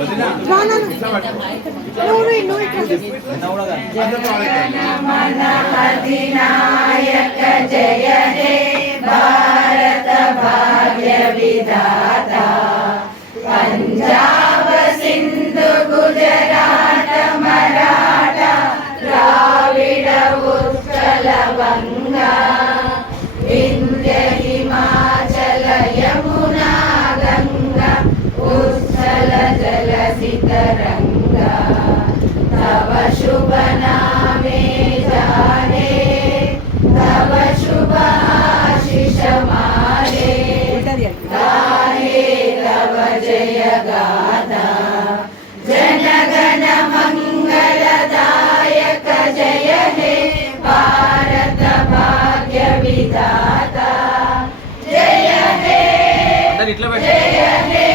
जनगण अधिनायक जय हे भारत भाग्य विधाता पंजाब सिंधु गुजरात मराठा द्राविड उत्कल बंगा विंध्य हिमाचल यमुना गंगा उत्कल जलधि तरंगा तव शुभ नामे जाने तव शुभ आशीष मारे गाहे तव जय गाथा जनगण मंगलदायक जय हे भारत भाग्य विधाता जय हे जय हे